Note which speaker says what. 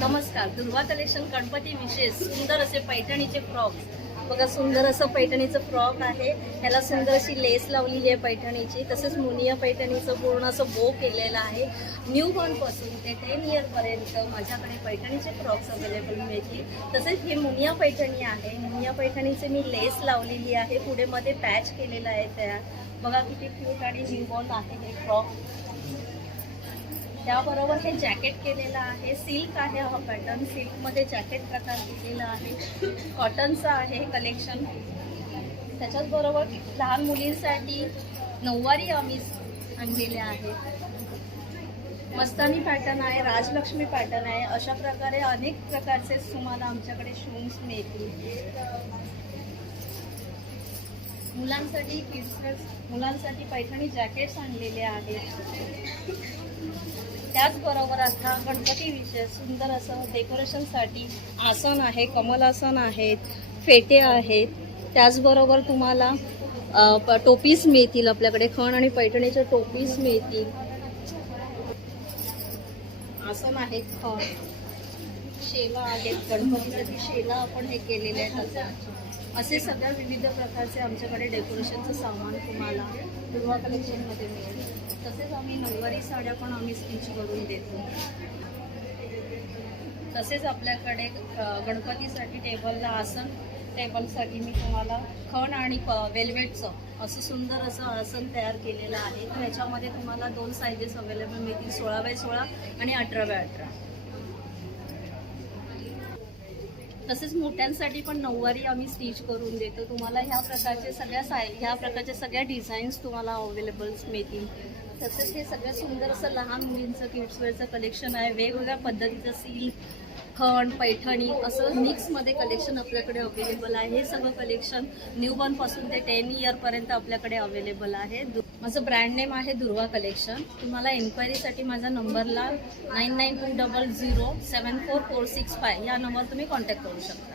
Speaker 1: नमस्कार. दुर्वा कलेक्शन गणपती विशेष. सुंदर असे पैठणीचे फ्रॉक्स बघा सुंदर असं पैठणीचं फ्रॉक आहे. ह्याला सुंदर अशी लेस लावलेली आहे पैठणीची. तसेच मुनिया पैठणीचं पूर्ण असं बो केलेलं आहे. न्यू बॉर्नपासून ते टेन इयरपर्यंत माझ्याकडे पैठणीचे फ्रॉक्स अवेलेबल मिळतील. तसेच ही मुनिया पैठणी आहे. मुनिया पैठणीचे मी लेस लावलेली आहे. पुढे मध्ये पॅच केलेलं आहे त्या. बघा किती क्यूट आणि न्यू बॉर्न आहे हे फ्रॉक त्याबरोबर हे जॅकेट केलेलं आहे. सिल्क आहे हा पॅटर्न. सिल्कमध्ये जॅकेट प्रकार दिलेला आहे. कॉटनचं आहे कलेक्शन. त्याच्याचबरोबर लहान मुलींसाठी नऊवारी आम्ही आणलेले आहेत. मस्तानी पॅटर्न आहे राजलक्ष्मी पॅटर्न आहे. अशा प्रकारे अनेक प्रकारचे तुम्हाला आमच्याकडे शूज मिळतील. मुलांसाठी किड्स मुलांसाठी पैठणी जॅकेट्स आणलेले आहेत. त्याचबरोबर आता गणपती विषय सुंदर असं डेकोरेशनसाठी आसन आहे कमलासन आहेत फेटे आहेत. त्याचबरोबर तुम्हाला प- टोपीस मिळतील आपल्याकडे खण आणि पैठणीच्या टोपीस मिळतील. आसन आहेत खण. शेला आहेत गणपतीसाठी शेला आपण हे केलेले आहेत असं असे सगळ्या विविध प्रकारचे आमच्याकडे डेकोरेशनचं सामान तुम्हाला दुर्वा कलेक्शनमध्ये मिळेल. तसेच आम्ही नऊवारी साड्या पण आम्ही स्टिच करून देतो. तसेच आपल्याकडे गणपतीसाठी टेबलला आसन टेबलसाठी मी तुम्हाला खण आणि प वेल्वेटचं असं सुंदर असं आसन तयार केलेलं आहे. तर ह्याच्यामध्ये तुम्हाला दोन सायजेस अवेलेबल मिळतील सोळा बाय सोळा आणि अठरा बाय अठरा. तसेच मोठ्यांसाठी पण नऊवारी आम्ही स्टिच करून देतो. तुम्हाला ह्या प्रकारचे सगळ्या साय ह्या प्रकारच्या सगळ्या डिझाईन्स तुम्हाला अवेलेबल्स मिळतील. तसंच हे सगळं सुंदर असं लहान मुलींचं किड्सवेअरचं कलेक्शन आहे. वेगवेगळ्या पद्धतीचं सिल्क खण पैठणी असं मिक्समध्ये कलेक्शन आपल्याकडे अवेलेबल आहे. हे सगळं कलेक्शन न्यूबॉर्नपासून ते टेन इयरपर्यंत आपल्याकडे अवेलेबल आहे. माझं ब्रँड नेम आहे दुर्वा कलेक्शन तुम्हाला एन्क्वायरीसाठी माझ्या नंबरला nine nine two double zero seven four four six five या नंबर तुम्ही कॉन्टॅक्ट करू शकता.